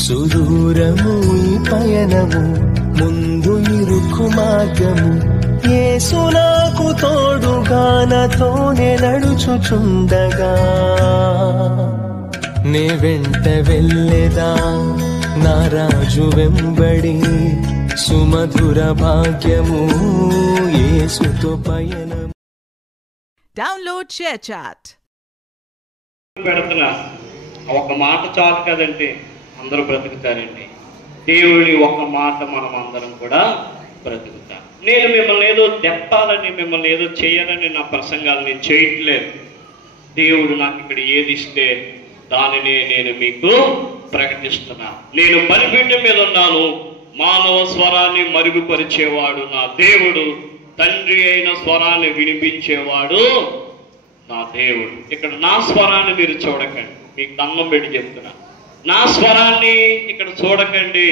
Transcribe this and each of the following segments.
సుదూరము ఈ పయనము, ముందు ఇరుకు మార్గము, యేసు నాకు తోడుగా నాతోనే నడుచుచుండగా, నే వెంట వెళ్ళేదా నా రాజు వెంబడి, సుమధుర భాగ్యము యేసుతో పయనం. Download share chat. పెడుతున్నా ఒక మాట చాలు కదండి, అందరూ బ్రతుకుతారండి. దేవుడి ఒక మాట మనం అందరం కూడా బ్రతుకుతాం. నేను మిమ్మల్ని ఏదో దెప్పాలని, మిమ్మల్ని ఏదో చేయాలని నా ప్రసంగాలు నేను చేయట్లేదు. దేవుడు నాకు ఇక్కడ ఏది ఇస్తే దానిని నేను మీకు ప్రకటిస్తున్నా. నేను బలిపీఠం మీద ఉన్నాను. మానవ స్వరాన్ని మరుగుపరిచేవాడు నా దేవుడు, తండ్రి అయిన స్వరాన్ని వినిపించేవాడు నా దేవుడు. ఇక్కడ నా స్వరాన్ని మీరు చూడకండి, మీకు దండం పెట్టి చెప్తున్నా. నా స్వరాన్ని ఇక్కడ చూడకండి.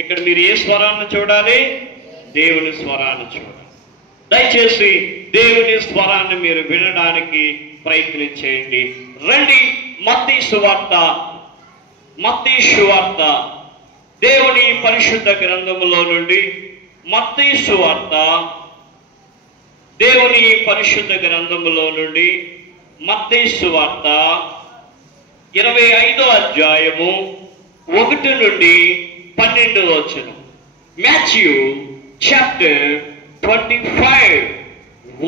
ఇక్కడ మీరు ఏ స్వరాన్ని చూడాలి? దేవుని స్వరాన్ని చూడాలి. దయచేసి దేవుని స్వరాన్ని మీరు వినడానికి ప్రయత్నం చేయండి. రండి, మత్తయి సువార్త దేవుని పరిశుద్ధ గ్రంథములో నుండి, మత్తయి సువార్త దేవుని పరిశుద్ధ గ్రంథములో నుండి, మత్తయి సువార్త 25వ అధ్యాయము 1 నుండి 12వ వచనం. Matthew chapter 25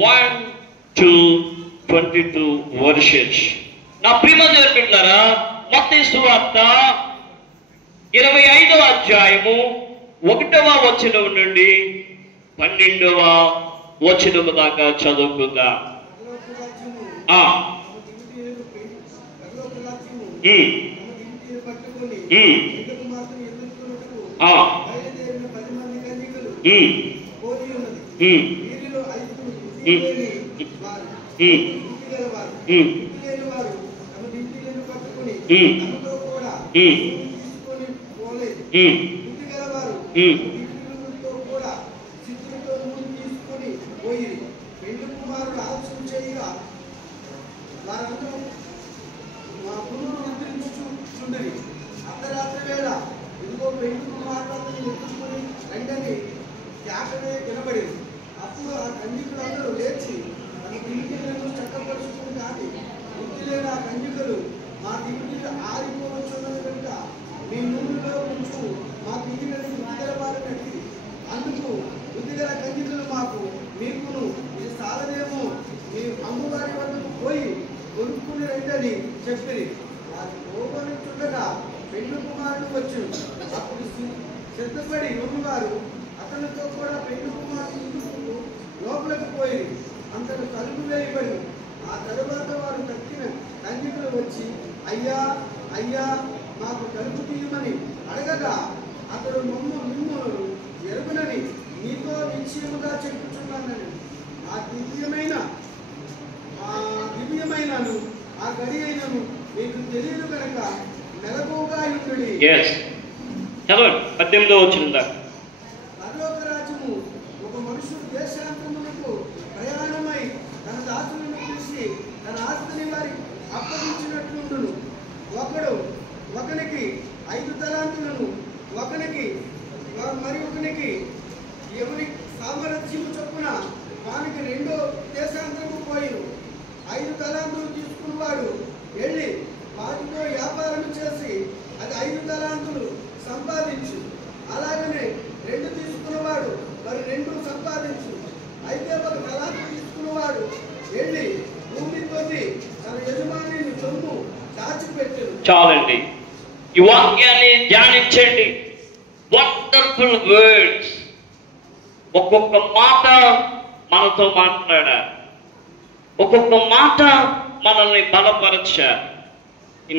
1 to 22 versus. నా ప్రియమైన బిడ్డలారా, మత్తయి సువార్త 25వ అధ్యాయము 1వ వచనం నుండి 12వ వచనం దాకా చదువుకుందాం. అర్ధరాత్రి వేళ ఇదిగో పెళ్లి కుమారుని ఎత్తుకుని రండని కేకనే వినబడింది. అప్పుడు ఆ కన్యకులందరూ లేచి తన దివిటీలను చక్కపరుచుకుని, కానీ బుద్ధి లేని ఆ కన్యకులు, మా దివిటీలు ఆరిపోవచ్చున్నది కనుక మీ నూనెలో ఉంచు, మాకు ఇయ్యని బుద్ధిగల వారిని అడిగి, అందుకు బుద్ధిగల కన్యకులు మాకు మీకును ఇది సాలదేమో, మీ అమ్మవారి వద్దకు పోయి కొనుక్కుని రండని చెప్పి వారి పోగొనుచుండగా పెళ్లి కుమారుడు వచ్చి, అప్పుడు సిద్ధపడి వారు అతనితో కూడా పెళ్లి కుమారుడు లోపలికి పోయి అంతకు తలుపు వేయబడి. ఆ తరువాత వారు తక్కిన కన్యకులు వచ్చి, అయ్యా అయ్యా మాకు తలుపు తీయమని అడగగా, అతడు మిమ్మును ఎరుగునని నీతో నిశ్చయముగా చెప్పుచున్నానని, ఆ దివ్యమైనను ఆ గడి అయినను మీకు తెలియదు కనుక మెలకువగా ఉండుడి. చదవండి 18వ వచనం దాకా. పరలోక రాజ్యము ఒక మనుషుడు దేశాంతమునకు ప్రయాణమై తన దాసులను పిలిచి తన ఆస్తిని వారికి అప్పగించినట్లుండును. ఒకనికి 5 తలాంతులను, ఒకనికి మరి ఒకనికి ఎవరి సామర్థ్యము చొప్పున వానికి 2 దేశాంతరము పోయిను. 5 తలాంతులు తీసుకున్నవాడు వెళ్ళి వాటితో వ్యాపారం చేసి అది 5 తలాంతులు సంపాదించు. అలాగనే 2 తీసుకున్నవాడు మరి 2 సంపాదించు. అయితే 1 తలాంతు తీసుకున్నవాడు వెళ్ళి భూమి తోటి తన యజమాని సొమ్ము దాచిపెట్టు. చాలండి, ఈ వాక్యాన్ని ధ్యానించండి. Wonderful words. ఒక్కొక్క మాట మనతో మాట్లాడారు, ఒక్కొక్క మాట మనల్ని బలపరచారు.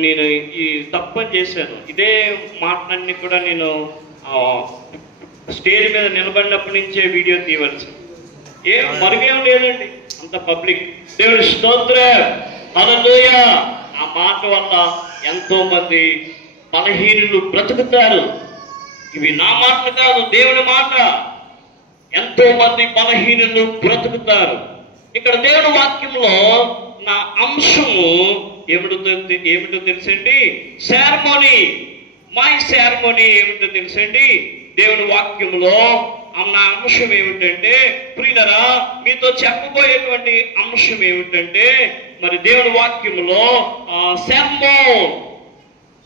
నేను ఈ తప్పని చేశాను. ఇదే మాటలన్నీ కూడా నేను స్టేజ్ మీద నిలబడినప్పటి నుంచే వీడియో తీయవలసి, మరుగేం లేదండి, అంత పబ్లిక్. దేవుడి స్తోత్రం, హల్లెలూయా. ఆ మాట వల్ల ఎంతో మంది బలహీనులు బ్రతుకుతారు. ఇవి నా మాటలు కాదు, దేవుని మాట. ఎంతో మంది బలహీనులు బ్రతుకుతారు. ఇక్కడ దేవుని వాక్యంలో నా అంశము ఏమిటో తెలుసండి? సెరమోనీ, మై సెరమనీ ఏమిటో తెలుసండి? దేవుని వాక్యంలో అన్న అంశం ఏమిటంటే, ప్రియులరా మీతో చెప్పబోయేటువంటి అంశం ఏమిటంటే, మరి దేవుని వాక్యంలో సెర్మోన్.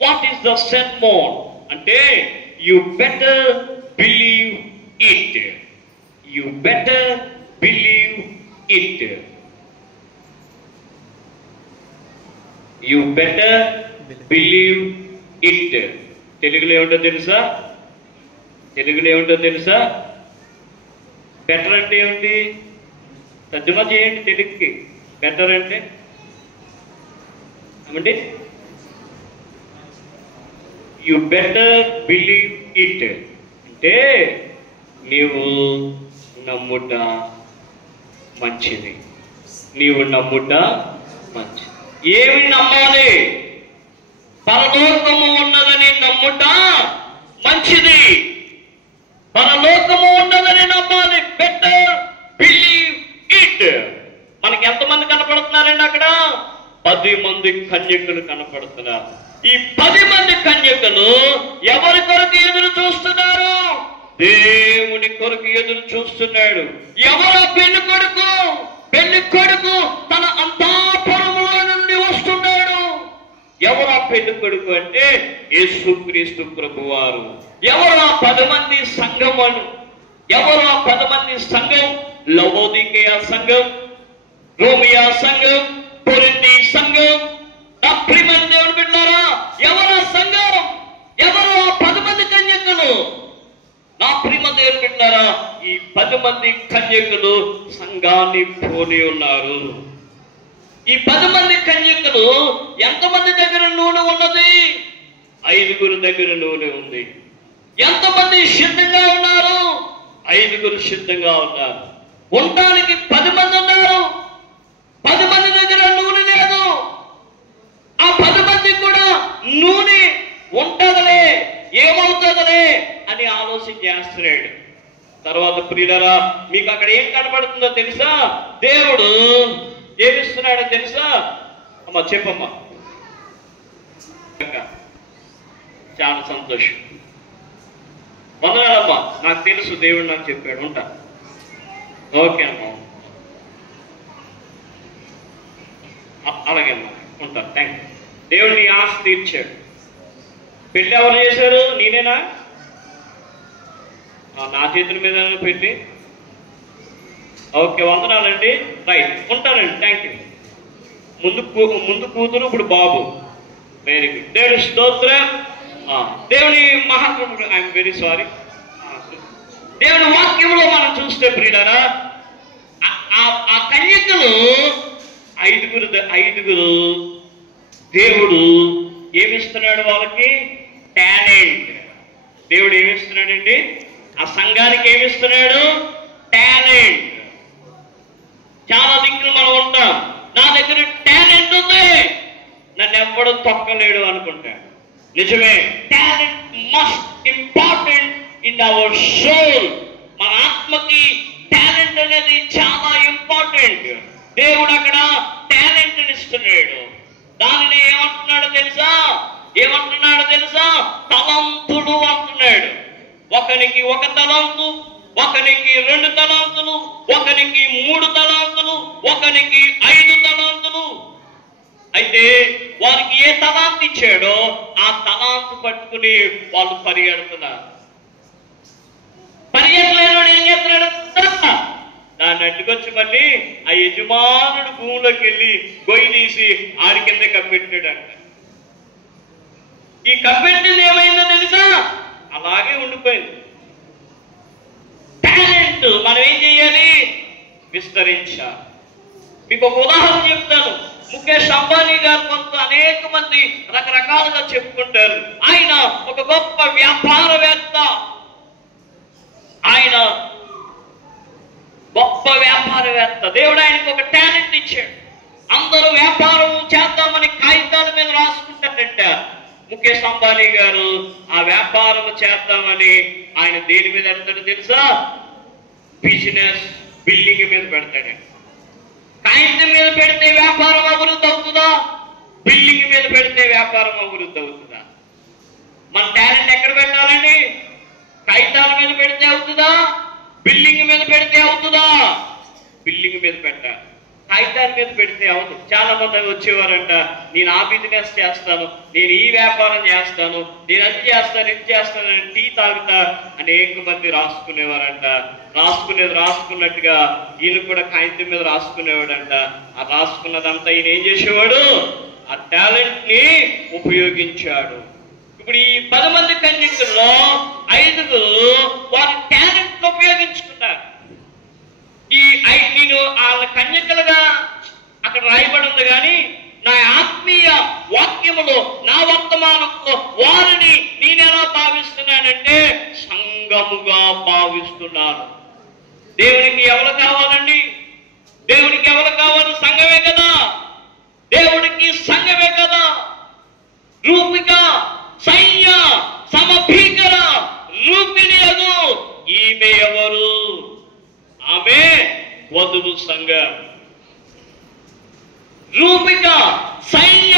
వాట్ ఈస్ ద సెర్మోన్ అంటే, you better believe it. You better believe it. You better believe it. తెలుగులో ఏమిటో తెలుసా? తెలుగులో ఏమిటో తెలుసా? బెటర్ అంటే ఏమిటి? తర్జుమా చేయండి తెలుగుకి. బెటర్ అంటే ఏమండి? యు బెటర్ బిలీవ్ ఇట్ అంటే నీవు నమ్ముట మంచిది. నీవు నమ్ముట మంచిది. ఏమి నమ్మాలి? పరలోకము ఉన్నదని నమ్ముట మంచిది. పరలోకము ఉన్నదని నమ్మాలి. Better believe it. మనకి ఎంతమంది కనపడుతున్నారండి అక్కడ? 10 మంది కన్యకులు కనపడుతున్నారు. ఈ 10 మంది కన్యకులు ఎవరి కొరకు ఎదురు చూస్తున్నారు? దేవుని కొరకు ఎదురు చూస్తున్నాడు. ఎవరు పెళ్లి కొడుకు? పెళ్లి కొడుకు తన అంతఃపురములో నుండి వస్తున్నాడు. ఎవరు ఆ పెళ్లి కొడుకు అంటే యేసుక్రీస్తు ప్రభువారు. ఎవరు ఆ 10 మంది సంఘమును? ఎవరు ఆ 10 మంది సంఘం? లవోదికయ సంఘం, రోమియా సంఘం, కొరింథీ సంఘం. నా ప్రియమైన దేవుని బిడ్డలారా, ఎవరు ఆ సంఘం? ఎవరు ఆ 10 మంది కన్యకులు? నా ప్రియమైన దేవుని బిడ్డలారా, ఈ 10 మంది కన్యకులు సంఘాన్ని పోలి ఉన్నారు. ఈ 10 మంది కన్యకులు ఎంతమంది దగ్గర నూనె ఉన్నది? 5 దగ్గర నూనె ఉంది. ఎంతమంది సిద్ధంగా ఉన్నారు? 5 సిద్ధంగా ఉన్నారు. ఉండడానికి 10 మంది ఉన్నారు. 10 మంది దగ్గర నూనె లేదు. ఆ 10 మంది కూడా నూనె ఉంటదలే, ఏమవుతుందలే అని ఆలోచన చేస్తున్నాడు. తర్వాత ప్రియులరా, మీకు అక్కడ ఏం కనబడుతుందో తెలుసా? దేవుడు ఏమిస్తున్నాడో తెలుసా? అమ్మా చెప్పమ్మా. చాలా సంతోషం. వందనాలమ్మా. నాకు తెలుసు, దేవుడు నాకు చెప్పాడు. ఉంటా. ఓకే అమ్మా. అలాగే అమ్మా, ఉంటాను. Thank you. దేవుడు నీ ఆశ తీర్చాడు. పెళ్ళి ఎవరు చేశారు? నేనేనా? నా చేతుల మీద పెట్టి. ఓకే, వందనాలండి. రైట్, ఉంటానండి. Thank you. ముందు కూతురు, ఇప్పుడు బాబు. Very good. దేవుడి స్తోత్రం. దేవుని మహాత్ముడు. I'm very sorry. దేవుని వాక్యంలో మనం చూస్తే ప్రియులారా, ఆ కన్యకలు 5 దేవుడు ఏమిస్తున్నాడు వాళ్ళకి? టాలెంట్. దేవుడు ఏమిస్తున్నాడండి? ఆ సంఘానికి ఏమిస్తున్నాడు? టాలెంట్. చాలా దిక్కులు మనం ఉంటాం. నా దగ్గర టాలెంట్ ఉంది, నన్ను ఎవ్వడు తొక్కలేడు అనుకుంటాడు. నిజమే. Talent must important in our soul. మన ఆత్మకి టాలెంట్ అనేది చాలా ఇంపార్టెంట్. దేవుడు అక్కడ టాలెంట్ ఇస్తున్నాడు. దానిని ఏమంటున్నాడో తెలుసా? తలంతులు అంటున్నాడు. ఒకనికి 1 తలంతు, ఒకనికి 2 తలాంతులు, ఒకనికి 3 తలాంతులు, ఒకనికి 5 తలాంతులు. అయితే వారికి ఏ తలాంతు ఇచ్చాడో ఆ తలాంతు పట్టుకుని వాళ్ళు పరిగెడుతున్నారు. పరిగెత్తలేడు ఏం చేస్తున్నాడు? దాన్ని అడ్డుకొచ్చి మళ్ళీ ఆ యజమానుడు భూమిలోకి వెళ్ళి గొయ్యి తీసి ఆడి కింద కప్పెట్టాడంట. ఈ కప్పెట్టింది ఏమైందో తెలుసా? అలాగే ఉండిపోయింది. టాలెంట్ మనం ఏం చేయాలి? విస్తరించాలి. మీకు ఒక ఉదాహరణ చెప్తాను. ముఖేష్ అంబానీ గారు అనేక మంది రకరకాలుగా చెప్పుకుంటారు. ఆయన ఒక గొప్ప వ్యాపారవేత్త. దేవుడు ఆయనకు ఒక టాలెంట్ ఇచ్చాడు. అందరూ వ్యాపారం చేద్దామని కాగితాల మీద రాసుకుంటారంట. ముఖేష్ అంబానీ గారు ఆ వ్యాపారం చేద్దామని ఆయన దేని మీద పెడతాడు తెలుసా? బిజినెస్ బిల్డింగ్ మీద పెడతాడు. కాగితం మీద పెడితే వ్యాపారం అభివృద్ధి అవుతుందా? బిల్డింగ్ మీద పెడితే వ్యాపారం అభివృద్ధి అవుతుందా? మన పెడితే అవుతుందా? బిల్డింగ్ మీద పెడితే అవుతుందా? బిల్డింగ్ మీద పెట్టాలి. కాగితాల మీద పెడితే అవుతుంది. చాలా మంది వచ్చేవారంట, నేను ఆ బిజినెస్ చేస్తాను, నేను ఈ వ్యాపారం చేస్తాను, నేను అది చేస్తాను, ఇది చేస్తాను అని టీ తాగుతా అనేక మంది రాసుకునేవారంట. రాసుకున్నట్టుగా ఈయన కూడా కాగితం మీద రాసుకునేవాడంట. ఆ రాసుకున్నదంతా ఈయన ఏం చేసేవాడు? ఆ టాలెంట్ ని ఉపయోగించాడు. ఇప్పుడు ఈ 10 మంది కన్యకల్లో 5 వారి టాలెంట్ ఉపయోగించుకున్నారు. నేను వాళ్ళ కన్యకలుగా అక్కడ రాయబడి ఉంది, కానీ నా ఆత్మీయ వాక్యములో, నా వర్తమానంలో వారిని నేను ఎలా భావిస్తున్నానంటే సంఘముగా భావిస్తున్నాను. దేవునికి ఎవరు కావాలండి? దేవునికి ఎవరు కావాలి? సంఘమే కదా. దేవుడికి సంఘమే కదా. రూపిక సైన్య సమభీకర రూపిణి అగు ఈమె ఎవరు? ఆమె వధువు సంఘం. రూపిక సైన్య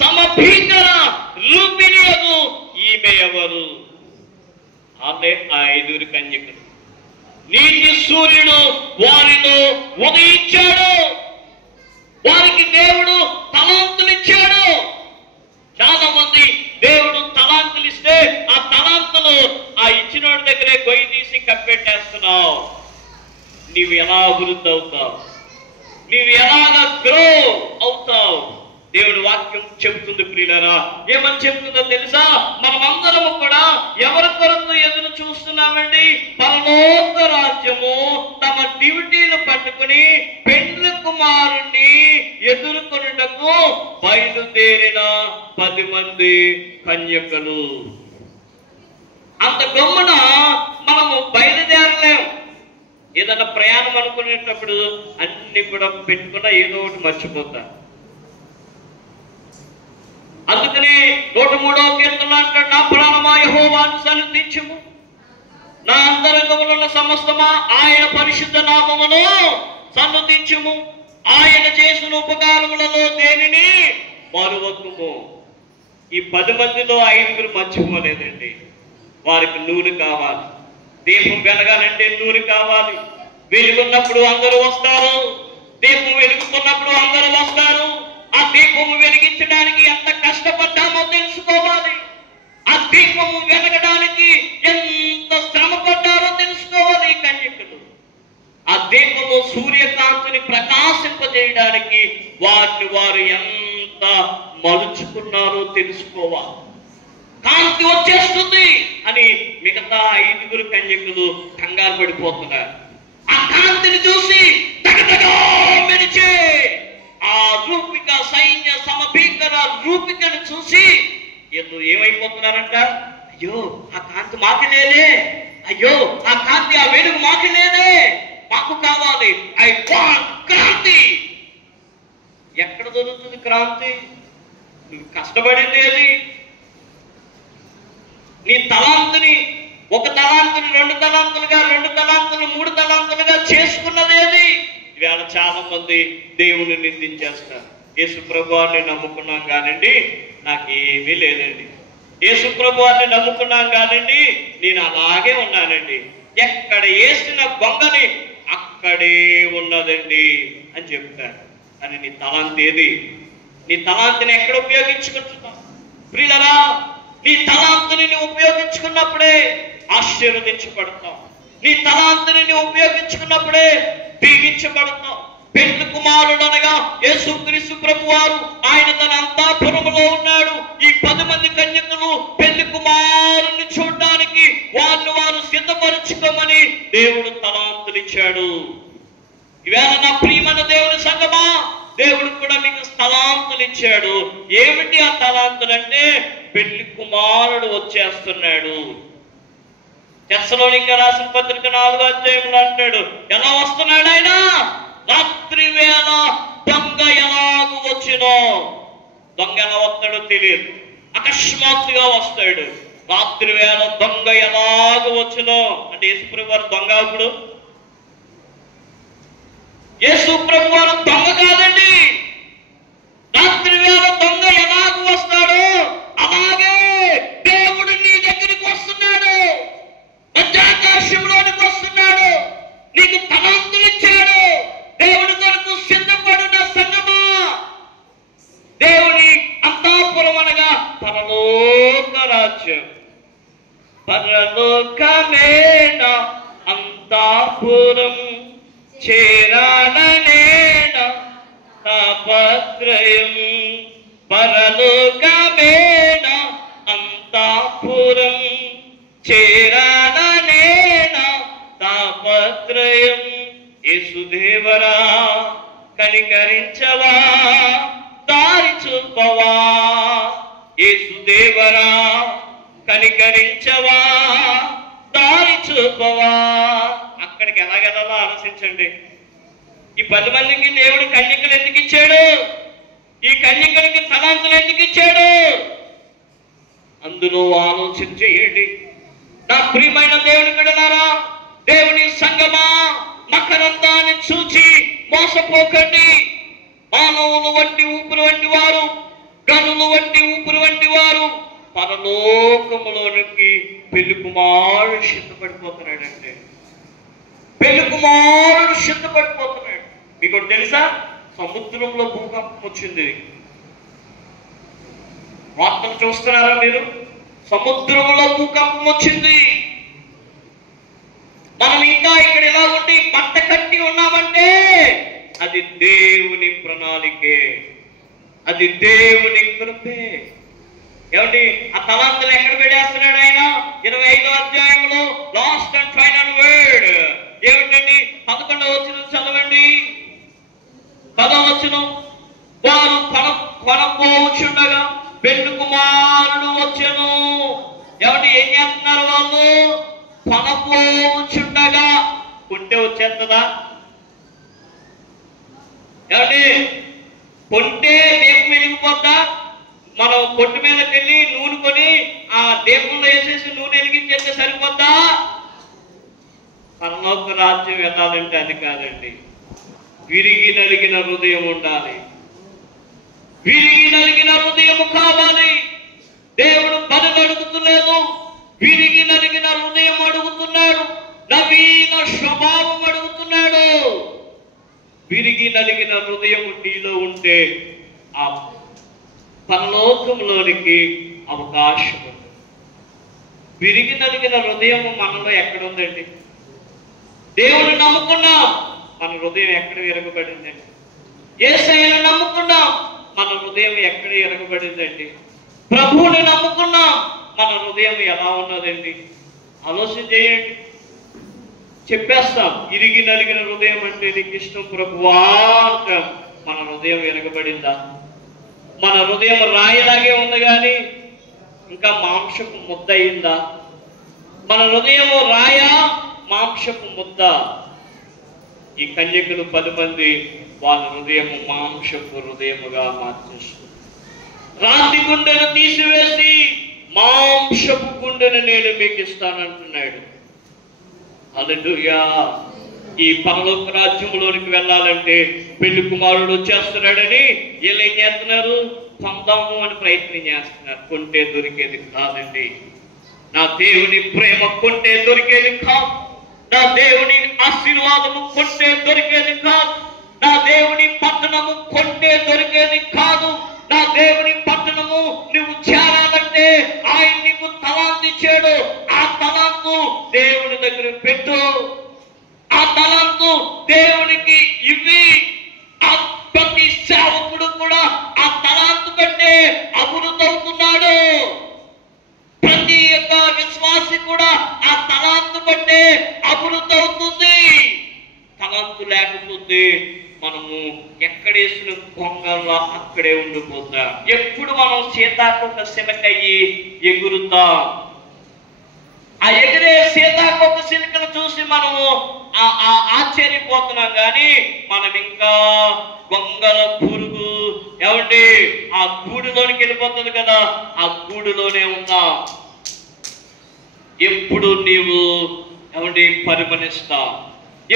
సమభీకర రూపిణి అగు ఈమె ఎవరు? ఆమె ఆ 5 కన్యకలు. నీతి సూర్యుడు వారిలో ఉదయించాడు. వారికి దేవుడు తలాంతులు ఇచ్చాడు. చాలా మంది దేవుడు తలాంతులు ఇస్తే ఆ తలాంతులు ఆ ఇచ్చినోడి దగ్గరే గొయ్యి తీసి కప్పెట్టేస్తున్నావు. నీవు ఎలా అభివృద్ధి అవుతావు? నీవు ఎలాగా గ్రో అవుతావు? దేవుడు వాక్యం చెబుతుంది ప్రియులారా. ఏమని చెబుతుందో తెలుసా? మనమందరము కూడా ఎవరి కొరకు ఎదురు చూస్తున్నామండి? పరలోక రాజ్యము తమ డ్యూటీలు పట్టుకుని పెండ్లి కుమారుణ్ణి ఎదుర్కొనుటకు బయలుదేరిన 10 మంది కన్యకలు. అంత గమ్మున మనము బయలుదేరలేం. ఏదన్నా ప్రయాణం అనుకునేటప్పుడు అన్ని కూడా పెట్టుకున్నా ఏదో ఒకటి మర్చిపోతా. అందుకనే 103వ కీర్తన అంటాడు, నా ప్రాణమా యెహోవాను సన్నిధించుము, నా అంతరంగములో ఉన్న సమస్తమా ఆయన పరిశుద్ధ నామమును సన్నిధించుము, ఆయన చేసిన ఉపకారములలో దేనిని మరువకుము. ఈ 10 మందిలో 5 మర్చిపోలేదండి. వారికి నూనె కావాలి. దీపం వెలగాలంటే నూనె కావాలి. వెలుగున్నప్పుడు అందరూ వస్తారు. దీపం వెలుగుతున్నప్పుడు అందరూ వస్తారు. ఆ దీపము వెలిగించడానికి ఎంత కష్టపడ్డామో తెలుసుకోవాలి. ఆ దీపము వెలగడానికి ఎంత శ్రమ పడ్డారో తెలుసుకోవాలి ఈ కన్యకలు. ఆ దీపము సూర్యకాంతిని ప్రకాశింపజేయడానికి వారిని వారు ఎంత మలుచుకున్నారో తెలుసుకోవాలి. కాంతి వచ్చేస్తుంది అని మిగతా 5 కన్యకులు కంగారు పడిపోతున్నారు. ఆ కాంతిని చూసి తగతగా మెరిచే ఆ రూపిక సైన్య సమభీకర రూపికను చూసి ఏమైపోతున్నారంట? అయ్యో ఆ కాంతి మాకు లేదే, అయ్యో ఆ కాంతి ఆ వెలుగు మాకు లేదే, మాకు కావాలి. I want kranti. ఎక్కడ దొరుకుతుంది క్రాంతి? నువ్వు కష్టపడింది అది. నీ తలాంతుని 1 తలాంతుని 2 తలాంతులుగా, 2 తలాంతులు 3 తలాంతులుగా చేసుకున్నదేది? ఇవాళ చాలా మంది దేవుని నిందించేస్తారు. యేసు ప్రభువాన్ని నమ్ముకున్నాం కానండి నాకేమీ లేదండి, యేసు ప్రభువాన్ని నమ్ముకున్నాం కానండి నేను అలాగే ఉన్నానండి, ఎక్కడ వేసిన గొంగని అక్కడే ఉన్నదండి అని చెప్తారు. అని నీ తలాంతి ఏది? నీ తలాంతిని ఎక్కడ ఉపయోగించుకుంటున్నావు? ప్రియులరా, నీ తలాంతుని ఉపయోగించుకున్నప్పుడే ఆశీర్వదించబడతావు. నీ తలాంతుని ఉపయోగించుకున్నప్పుడే దీవించబడతావు. పెండ్లి కుమారుడు అనగా యేసుక్రీస్తు ప్రభువారు ఆయన తన అంతఃపురములో ఉన్నాడు. ఈ 10 మంది కన్యకలు పెళ్లి కుమారుని చూడడానికి వారు సిద్ధపరచుకోమని దేవుడు తలాంతులు ఇచ్చాడు. ఈవేళ నా ప్రియమైన దేవుని సంగమా, దేవుడు కూడా మీకు తలాంతులు ఇచ్చాడు. ఏమిటి ఆ తలాంతులు అంటే? పెళ్లి కుమారుడు వచ్చేస్తున్నాడు. తెస్సలోనిక రాసిన పత్రిక 4వ అధ్యాయంలో అంటాడు, ఎలా వస్తున్నాడు ఆయన? రాత్రి వేళ దొంగ ఎలాగూ వచ్చినో. దొంగ ఎలా వస్తాడో తెలియదు, అకస్మాత్తుగా వస్తాడు. రాత్రి వేళ దొంగ ఎలాగూ వచ్చినో అంటే యేసుప్రభు వారు దొంగ. అప్పుడు యేసుప్రభు వారు దొంగ కాదండి. రాత్రి వేళ దొంగ ఎలాగూ వస్తాడో అలాగే దేవుడు నీ దగ్గరికి వస్తున్నాడు. మధ్యాకాశ రాజ్యం పరలోకమేన అంతాపురం చేరాలనేన తాపత్రయం పరలోకమేన అంతాపురం చేరాలనేన తాపత్రయం యేసుదేవరా కనికరించవా దారి చూపవా యేసుదేవరా కనికరించవా దారి చూపవా. అక్కడికి ఎలాగెలా ఆలోచించండి. ఈ 10 మందికి దేవుడు కన్యకలు ఎందుకు ఇచ్చాడు? ఈ కన్యకలకి తలాంతులు ఎందుకు ఇచ్చాడు? అందులో ఆలోచన చేయండి. నా ప్రియమైన దేవుని బిడ్డలారా, దేవుని సంగమా, మకరందాన్ని చూచి మోసపోకండి. మానవులు వంటి ఊపిరి వంటి వారు, గనులు వంటి ఊపిరి వంటి వారు పరలోకములోనికి పెళ్లి కుమారుడు సిద్ధపడిపోతున్నాడంటే, పెళ్లి కుమారుడు సిద్ధపడిపోతున్నాడు. మీకు తెలుసా, సముద్రంలో భూకంపం వచ్చింది. వార్తలు చూస్తున్నారా మీరు? సముద్రంలో భూకంపం వచ్చింది. మనం ఇంకా ఇక్కడ ఎలా ఉండి మంట కట్టి ఉన్నామంటే అది దేవుని ప్రణాళికే, అది దేవుని కృపే. ఏమండి, ఆ తలాంతులు ఎక్కడ పెట్టేస్తున్నాడు ఆయన? 25వ అధ్యాయంలో లాస్ట్ అండ్ ఫైనల్ వర్డ్ ఏమిటండి? 11వ వచనం చదవండి. 10వ వచనం, వారు కొనపోవచ్చుండగా పెళ్లి కుమారుడు వచ్చెను. ఏమండి, ఏం చేస్తున్నారు వాళ్ళు? కొనపోవచ్చుండగా. కొంటే వచ్చేస్తుందా? ఏమండి, కొంటే దీపం వెలిగిపోద్దా? మనం కొట్టు మీదకి వెళ్ళి నూనె కొని ఆ దీపంలో వేసేసి నూనె వెలిగించేస్తే సరిపోద్దా? పరలోక రాజ్యం వెళ్ళాలంటే అది కాదండి. విరిగి నలిగిన హృదయం ఉండాలి. విరిగి నలిగిన హృదయం కావాలి. దేవుడు బదులు అడుగుతులేదు, విరిగి నలిగిన హృదయం అడుగుతున్నాడు. నవీన స్వభావం అడుగుతున్నాడు. విరిగి నలిగిన హృదయం నీలో ఉంటే ఆ పరలోకంలోనికి అవకాశం ఉంది. విరిగి నలిగిన హృదయం మనలో ఎక్కడుందండి? దేవుని నమ్ముకున్నాం, మన హృదయం ఎక్కడ విరగబడిందండి? యేసయ్యను నమ్ముకున్నాం, మన హృదయం ఎక్కడ విరగబడిందండి? ప్రభువుని నమ్ముకున్నాం, మన హృదయం ఎలా ఉన్నదండి? ఆలోచన చేయండి. చెప్పేస్తాం, ఇరిగి నలిగిన హృదయం అంటే నీకు ఇష్టం ప్రభువా అంటాం. మన హృదయం విరగబడిందా? మన హృదయం రాయిలాగే ఉంది కానీ ఇంకా మాంసపు ముద్ద అయిందా? మన హృదయము రాయా, మాంసపు ముద్ద? ఈ కన్యకులు 10 మంది వాళ్ళ హృదయము మాంసపు హృదయముగా మార్చేస్తారు. రాతి గుండెను తీసివేసి మాంసపు గుండెను నేను మీకు ఇస్తానంటున్నాడు. హల్లెలూయా. ఈ పరలోక రాజ్యంలోనికి వెళ్ళాలంటే పెళ్లి కుమారుడు వచ్చేస్తున్నాడని వీళ్ళు ఏం చేస్తున్నారు? పొందాము అని ప్రయత్నం చేస్తున్నారు. కొంటే దొరికేది కాదండి. నా దేవుని ప్రేమ కొంటే దొరికేది కాదు. నా దేవుని ఆశీర్వాదము కొంటే దొరికేది కాదు. నా దేవుని పట్టణము కొంటే దొరికేది కాదు. నా దేవుని పట్టణము నువ్వు చేరాలంటే ఆయన నీకు తలాంతు ఇచ్చాడు. ఆ తలాంతు దేవుని దగ్గర పెట్టు. ఆ తలాంతు దేవునికి ఇవ్వి. ఆ ప్రతి సేవకుడు కూడా ఆ తలాంతు కంటే అభివృద్ధవుతున్నాడు. ప్రతి యొక్క విశ్వాసి కూడా ఆ తలాంతు కంటే అభివృద్ధి అవుతుంది. తలాంతు లేకపోతే మనము ఎక్కడేసిన గొంగల్లా అక్కడే ఉండిపోతాం. ఎప్పుడు మనం సీతాకోక చిలకయ్యి ఎగురుతాం. ఆ ఎగిరే సీతాకోక చిలుకను చూసి మనము ఆశ్చర్యపోతున్నాం కానీ మనం ఇంకా గొంగల పురుగు ఏమండి ఆ గూడులోనికి వెళ్ళిపోతుంది కదా, ఆ గూడులోనే ఉన్నాం. ఎప్పుడు నీవు ఏమండి పరిమళిస్తావు,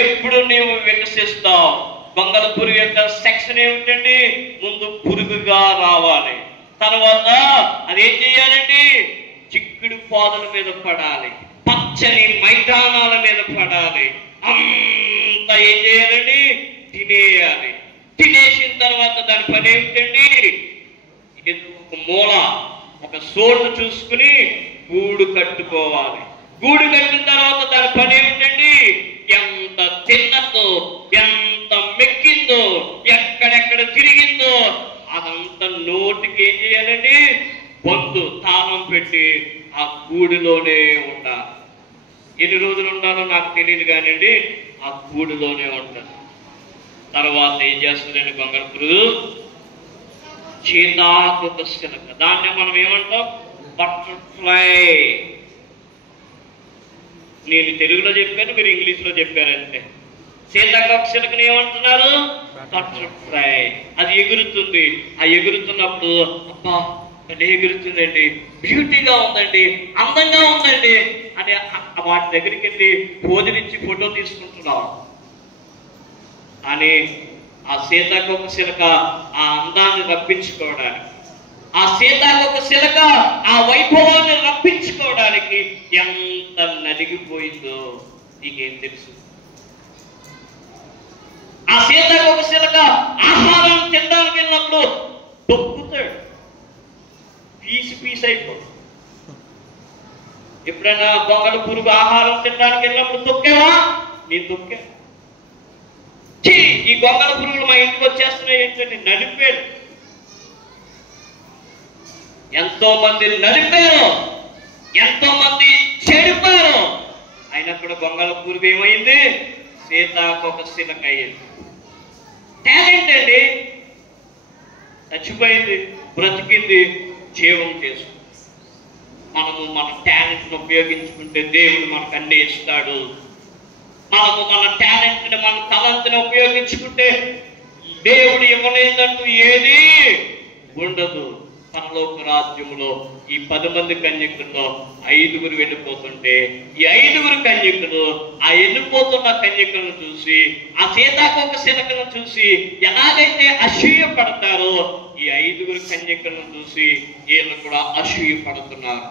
ఎప్పుడు నీవు వికసిస్తావు. గొంగల పురుగు యొక్క సెక్షన్ ఏమిటండి? ముందు పురుగుగా రావాలి, తర్వాత అదేం చేయాలండి? చిక్కుడు పాదల మీద పడాలి, పచ్చని మైదానాల మీద పడాలి. అంతా ఏం చేయాలండి? తినేయాలి. తినేసిన తర్వాత దాని పని ఏమిటండి? ఒక మూల ఒక చోటు చూసుకుని గూడు కట్టుకోవాలి. గూడు కట్టిన తర్వాత దాని పని ఏమిటండి? ఎంత తిన్నదో, ఎంత మెక్కిందో, ఎక్కడెక్కడ తిరిగిందో అదంతా నోటికి ఏం చేయాలండి? బంధు తాళం పెట్టి ఆ గూడులోనే ఉండాలి. ఎన్ని రోజులు ఉండాలో నాకు తెలియదు కానివ్వండి, ఆ గూడులోనే ఉంటుంది. తర్వాత ఏం చేస్తుందండి గొంగళి పురుగు? సీతాకోక చిలుక. దాన్నే మనం ఏమంటాం? బటర్ఫ్లై. నేను తెలుగులో చెప్పాను, మీరు ఇంగ్లీష్లో చెప్పారంటే. సీతాకోక చిలుకని ఏమంటున్నారు? బటర్ఫ్లై. అది ఎగురుతుంది. ఆ ఎగురుతున్నప్పుడు అబ్బా అంటే ఎగురుతుందండి, బ్యూటీగా ఉందండి, అందంగా ఉందండి అని వాటి దగ్గరికి వెళ్ళి పోజునిచ్చి ఫోటో తీసుకుంటున్నాం. అని ఆ సీతాకోక చిలుక ఆ అందాన్ని రప్పించుకోవడానికి, ఆ సీతాకోక చిలుక ఆ వైభవాన్ని రప్పించుకోవడానికి ఎంత నలిగిపోయిందో నీకేం తెలుసు? ఆ సీతాకోక చిలుక ఆహారం తినడానికి వెళ్ళినప్పుడు తొక్కుతాడు, పీస్ అయిపోతుంది. ఎప్పుడైనా గొంగళి పురుగు ఆహారం తినడానికి వెళ్ళినప్పుడు తొక్కేవా? నేను తొక్కా. ఈ గొంగళి పురుగులు మా ఇంటికి వచ్చేస్తున్నాయి ఏంటంటే నడిపారు. ఎంతో మంది నడిపారు, ఎంతో మంది చెడిపారు. అయినా కూడా గొంగళి పురుగు ఏమైంది? సీతాకోక చిలుక అయ్యింది. టాలెంట్ అండి, చచ్చిపోయింది, బ్రతికింది, జీవం చేసుకుంది. మనము మన టాలెంట్ను ఉపయోగించుకుంటే దేవుడు మనకు అన్ని ఇస్తాడు. మనము మన టాలెంట్ని, మన తలంతుని ఉపయోగించుకుంటే దేవుడు ఇవ్వలేదంటూ ఏది ఉండదు. పరలోక రాజ్యములో ఈ 10 మంది కన్యకుల్లో 5గురు వెళ్ళిపోతుంటే ఈ 5గురు కన్యకులు ఆ వెళ్ళిపోతున్న కన్యకులను చూసి, ఆ సీతాకోక చిలుకను చూసి ఎలాగైతే అసూయ పడతారో ఈ 5గురు కన్యకులను చూసి వీళ్ళు కూడా అసూయ పడుతున్నారు.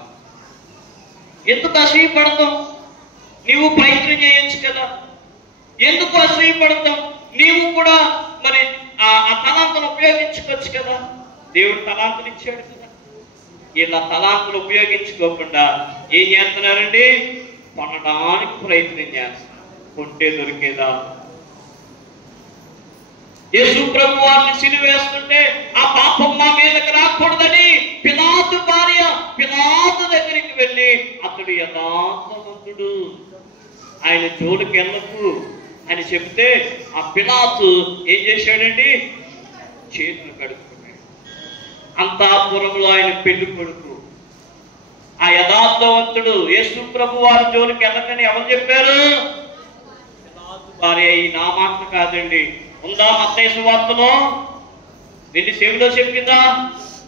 ఎందుకు అసూయ పడతాం? నీవు ప్రయత్నం చేయొచ్చు కదా. ఎందుకు అసూయ పడతాం? నీవు కూడా మరి ఆ తలాంతును ఉపయోగించుకోవచ్చు కదా. దేవుడు తలాంతులు ఇచ్చాడు కదా. ఇలా తలాంతులు ఉపయోగించుకోకుండా ఏం చేస్తున్నారండి? కొనడానికి ప్రయత్నం చేస్తున్నారు. కొంటే దొరికేదా? యేసు ప్రభు వారిని సిలువేస్తుంటే ఆ పాపం మా మీదకి రాకూడదని పిలాతు భార్య పిలాతు దగ్గరికి వెళ్ళి, అతడు యథార్థవంతుడు, ఆయన జోలికి వెళ్ళకు అని చెప్తే ఆ పిలాతు ఏం చేశాడండి? చేతులు కడుక్కున్నాడు. అంతఃపురంలో ఆయన పెళ్లి కొడుకు, ఆ యథార్థవంతుడు యేసు ప్రభు వారి జోలికి వెళ్ళకని ఎవరు చెప్పారు? పిలాతు భార్య. ఈ నా మాట కాదండి, ఉందా మత్తయి సువార్తలో? వెళ్ళి చెవిలో చెప్పిందా?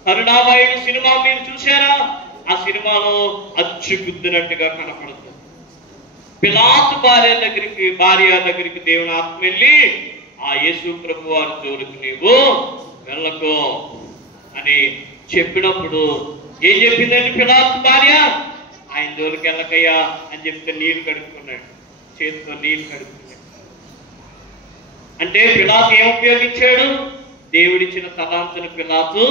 కరుణామయుడు సినిమా మీరు చూసారా? ఆ సినిమాలో అచ్చు గుద్దినట్టుగా కనపడుతుంది. పిలాతు భార్య దగ్గరికి దేవుని ఆత్మ వెళ్ళి, ఆ యేసు ప్రభు వారి జోలికి నీవు వెళ్ళకో అని చెప్పినప్పుడు ఏం చెప్పిందండి పిలాతు భార్య? ఆయన జోలికి వెళ్ళకయ్యా అని చెప్తే నీళ్లు కడుక్కున్నాడు, చేతితో నీళ్లు కడుక్కున్నాడు. అంటే పిలాతు ఏం ఉపయోగించాడు? దేవుడిచ్చిన తలాంతును పిలాతు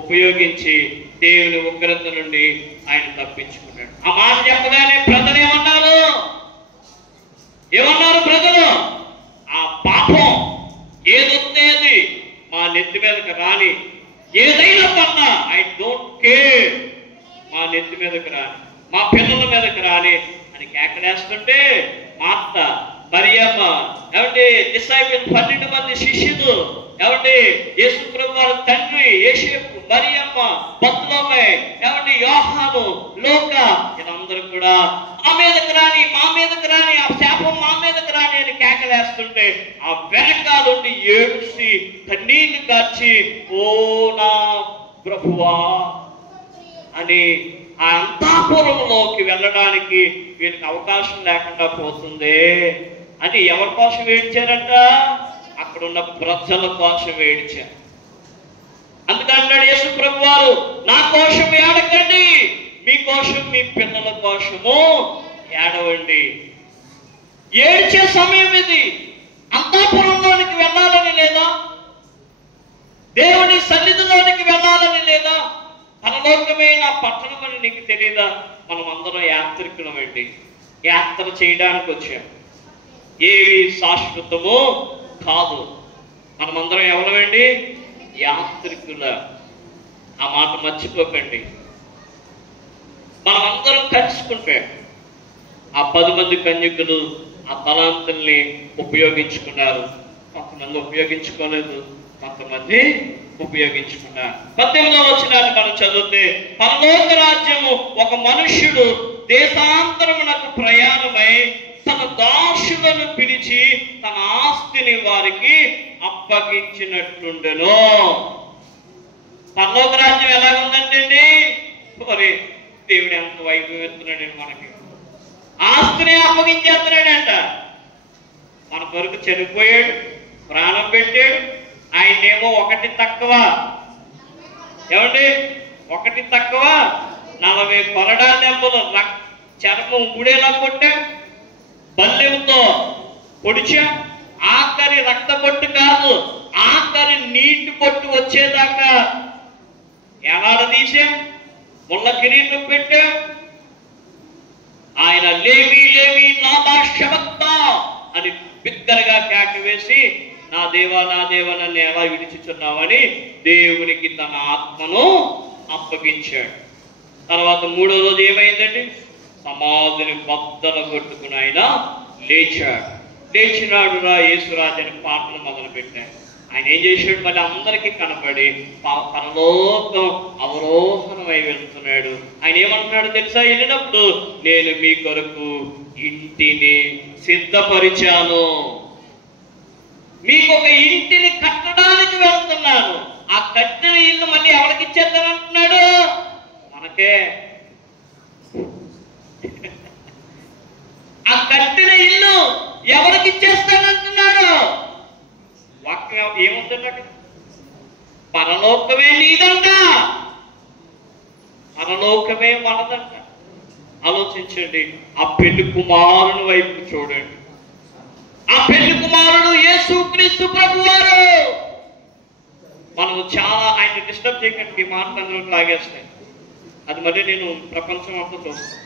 ఉపయోగించి దేవుని ఉగ్రత నుండి ఆయన తప్పించుకున్నాడు. ఆ మాట చెప్పగానే ప్రజలు ఏమన్నారు? ప్రజలు? ఆ పాపం ఏదొచ్చేది మా నెత్తి మీదకి రాని, ఏదైనా పన్నా ఐ డోంట్ కేర్, మా నెత్తి మీదకి రాని, మా పిల్లల మీదకి రాని అని కేకలేస్తుంటే మార్త, మరియమ్మ, ఏమంటే డిసైపుల్ 12 మంది శిష్యులు, ఏమంటే యేసు ప్రభు వారి తండ్రి యేసేపు, మరియమ్మ, బత్లోమై, ఏమంటే యోహాను, లోక, వీళ్ళందరూ కూడా మా మీదకి రాని, మా మీదకి రాని, ఆ శాపం మా మీదకి రాని అని కేకలేస్తుంటే ఆ వెనకాలుండి ఏడ్చి కన్నీళ్లు కార్చి, ఓ నా ప్రభువా అని ఆ అంతఃపురంలోకి వెళ్ళడానికి వీరికి అవకాశం లేకుండా పోతుంది అని ఎవరి కోసం ఏడ్చారంట? అక్కడున్న ప్రజల కోసం ఏడ్చారు. అందుకంటాడు యేసు ప్రభు వారు, నా కోసం ఏడకండి, మీకోసం మీ పిల్లల కోసము ఏడవండి. ఏడ్చే సమయం ఇది. అంతఃపురంలోనికి వెళ్ళాలని లేదా? దేవుని సన్నిధిలోనికి వెళ్ళాలని లేదా? పరలోకమే నా పట్టణం అని నీకు తెలియదా? మనం అందరం యాత్రికులమండి, యాత్ర చేయడానికి వచ్చాం. ఏవి శాశ్వతమో కాదు. మనమందరం ఎవరమండి? యాత్రికుల. ఆ మాట మర్చిపోకండి. మనమందరం కలుసుకుంటే ఆ 10 మంది కన్యకులు ఆ తలాంతుల్ని ఉపయోగించుకున్నారు. కొంతమంది ఉపయోగించుకోలేదు, కొంతమంది ఉపయోగించుకున్నారు. 18వ వచనాన్ని మనం చదివితే, పరలోక రాజ్యము ఒక మనుష్యుడు దేశాంతరమునకు ప్రయాణమై తన దాసులను పిలిచి తన ఆస్తిని వారికి అప్పగించినట్లుండెను. పరలోక రాజ్యం ఎలా ఉందంటే మరి దేవుడు ఎంత వైభవం ఎత్తున్నాడండి, మనకి ఆస్తిని అప్పగించేస్తున్నాడంట. మన కొరకు చనిపోయాడు, ప్రాణం పెట్టాడు. ఆయనేమో ఒకటి తక్కువ, ఏమండి 1 తక్కువ 40 కొరడా దెబ్బలు చర్మం ఊడేలా కొట్టా, బల్లెంతో పొడిచా, ఆఖరి రక్త పొట్టు కాదు, ఆఖరి నీటి పొట్టు వచ్చేదాకా ఎలాడదీసా, ముళ్ళ కిరీటం పెట్టా. ఆయన లేవి లేవి నాదా శబక్తా అని బిగ్గరగా కేక వేసి, నా దేవా నన్ను ఎలా విడిచిచున్నావని దేవునికి తన ఆత్మను అప్పగించాడు. తర్వాత 3వ రోజు ఏమైందండి? సమాధిని బద్దలు కొట్టుకుని ఆయన లేచినాడు రా యేసురాజు అని పాటలు మొదలు పెట్టాడు. ఆయన ఏం చేశాడు? మళ్ళీ అందరికీ కనపడి పరలోకం అవరోహణమై వెళ్తున్నాడు. ఆయన ఏమంటున్నాడు తెలుసా? వెళ్ళినప్పుడు, నేను మీ కొరకు ఇంటిని సిద్ధపరిచాను, మీకు ఒక ఇంటిని కట్టడానికి వెళ్తున్నాను. ఆ కట్టిన ఇల్లు మళ్ళీ ఎవరికి ఇచ్చేద్దానంటున్నాడు? మనకే. ఆ కట్టిన ఇల్లు ఎవరికి ఇచ్చేస్తానంటున్నాడు? వాక్యం ఏముందంటే, పరలోకమే నీదంట, పరలోకమే మనదంట. ఆలోచించండి. ఆ పెళ్లి కుమారుని వైపు చూడండి. ఆ పెళ్లి కుమారుడు యేసుక్రీస్తు ప్రభువారు. మనం చాలా ఆయన డిస్టర్బ్ చేయకండి, మాట్లాడడం లాగేస్తాయి. అది మరి నేను ప్రపంచం అంతా చూస్తాను.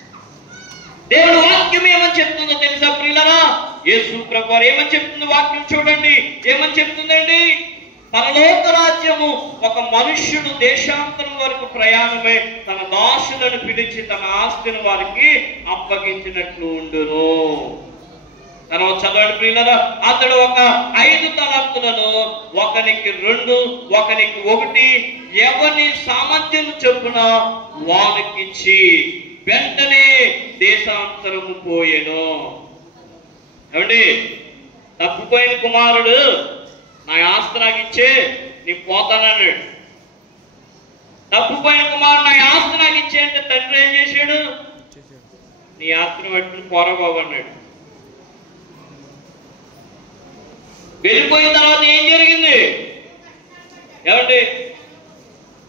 దేవుడు వాక్యం ఏమని చెప్తుందో తెలుసా ప్రియులారా? యేసు ప్రభువారు ఏమని చెప్తుంది వాక్యం చూడండి. ఏమని చెప్తుందండి? పరలోక రాజ్యము ఒక మనుష్యుడు దేశాంతరం వరకు ప్రయాణమై తన దాసులను పిలిచి తన ఆస్తిని వారికి అప్పగించినట్లు ఉండును. తర్వాత చదవండి ప్రియులారా, అతడు ఒక 5 తలాంతులను ఒకనికి 2, ఒకనికి 1 ఎవని సామర్థ్యం చొప్పున వానికిచ్చి వెంటనే దేశాంతరము పోయెను. ఏమండి? తప్పిపోయిన కుమారుడు నా ఆస్తి నాకు ఇచ్చే నీ పోతానన్నాడు. తప్పిపోయిన కుమారుడు నా ఆస్తి నాకు ఇచ్చే అంటే తండ్రి ఏం చేశాడు? నీ ఆస్తిని పట్టుకుని పోరబాబు అన్నాడు. వెళ్ళిపోయిన తర్వాత ఏం జరిగింది? ఏమండి?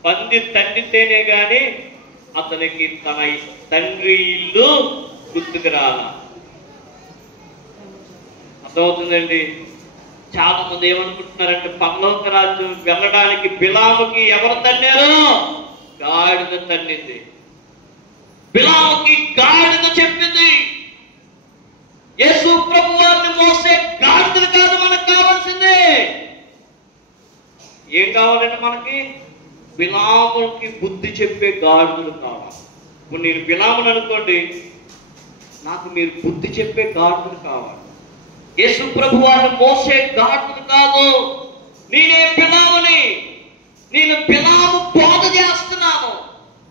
పంది తండ్రితేనే గాని అతనికి తన తండ్రి ఇల్లు గుర్తుకు రాల. అర్థమవుతుందండి? చాలా మంది ఏమనుకుంటున్నారంటే, పరలోక రాజ్యం వెళ్ళడానికి బిలాముకి ఎవరు తన్నారు? గాడిద తన్నింది. బిలాముకి గాడిద చెప్పింది. యేసు ప్రభువారిని మోసే గాడిదలు కాదు మనకు కావాల్సిందే. ఏం కావాలంటే మనకి? బిలాముకి బుద్ధి చెప్పే గాడిదలు కావాలి. ఇప్పుడు నేను బిలాముని అనుకోండి, నాకు మీరు బుద్ధి చెప్పే గాడిదలు కావాలి. యేసు ప్రభువారిని మోసే గాడిదలు కాదు. నేనే బిలాముని, నేను బిలాము బోధ చేస్తున్నాను,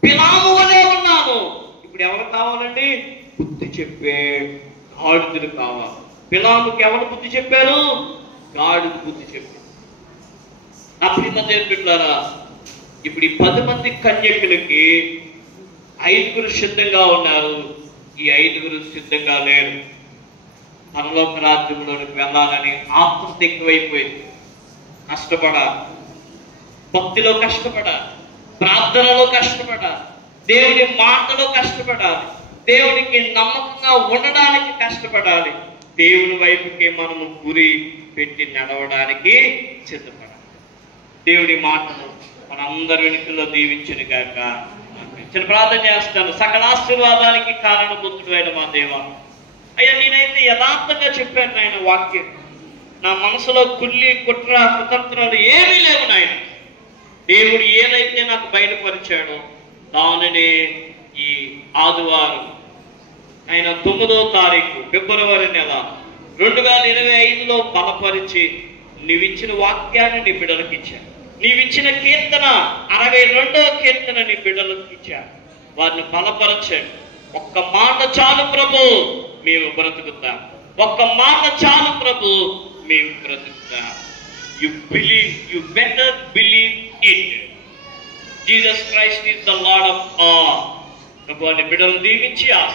బిలాము వలే ఉన్నాను. ఇప్పుడు ఎవరు కావాలండి? బుద్ధి చెప్పే గాడిదలు కావాలి. బిలాముకి ఎవరు బుద్ధి చెప్పారు? గాడిద బుద్ధి చెప్పారు. నా ప్రియమైన దేవుని బిడ్డలారా, ఇప్పుడు ఈ 10 మంది కన్యకులకి 5 సిద్ధంగా ఉన్నారు. ఈ 5 సిద్ధంగా లేరు. పరలోక రాజ్యంలోనికి వెళ్ళాలని ఆత్మత ఎక్కువైపోయింది. కష్టపడాలి, భక్తిలో కష్టపడాలి, ప్రార్థనలో కష్టపడాలి, దేవుని మాటలో కష్టపడాలి, దేవునికి నమ్మకంగా ఉండడానికి కష్టపడాలి, దేవుని వైపుకి మనము గురి పెట్టి నడవడానికి సిద్ధపడాలి. దేవుడి మాటను మనందరి వెనుకల్లో దీవించును గాక. చిన్న ప్రార్థన చేస్తాను. సకల ఆశీర్వాదానికి కారణభూతుడు అయిన మా దేవ, అయ్యా నేనైతే యథార్థంగా చెప్పాను నాయన వాక్యం. నా మనసులో కుళ్ళి కుట్ర కుతంత్రాలు ఏమీ లేవు నాయన. దేవుడు ఏదైతే నాకు బయలుపరిచాడో దానినే ఈ ఆదివారం ఆయన 9వ తారీఖు ఫిబ్రవరి నెల 2025లో బలపరిచి నీవిచ్చిన వాక్యాన్ని నీ బిడ్డలకు ఇచ్చాను. నీవిచ్చిన కీర్తన 62వ కీర్తన నీ బిడ్డలకు ఇచ్చాను. వారిని బలపరచండి. ఒక్క మాట చాలు ప్రభు, మేము బ్రతుకుతాం. ఒక్క మాట చాలు ప్రభు, మేము బ్రతుకుతాం. You believe, you better believe it. Jesus Christ is the lord of all. ప్రభు అని బిడ్డలను దీవించి ఆశ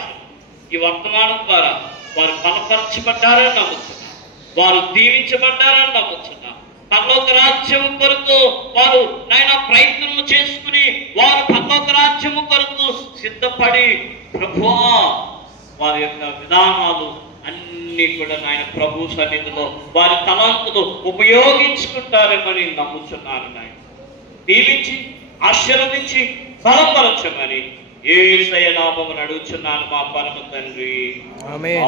ఈ వర్తమానం ద్వారా వారు బలపరచబడ్డారని నమ్ముతున్నాం. వారు దీవించబడ్డారని నమ్ముతున్నాం. పరలోక రాజ్యము కొరకు వారు నాయన ప్రయత్నం చేసుకుని వారు పరలోక రాజ్యము కొరకు సిద్ధపడి ప్రభువా వారి యొక్క విధానాలు అన్ని కూడా నాయన ప్రభు సన్నిధిలో వారి తలంతులు ఉపయోగించుకుంటారేమని నమ్ముతున్నాను. నాయన దీవించి ఆశీర్వదించి బలపరచమని యేసయ్య నామమున అడుగుచున్నాను మా పరమ తండ్రి. ఆమేన్.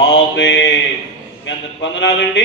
మీ అందరికి వందనాలండి.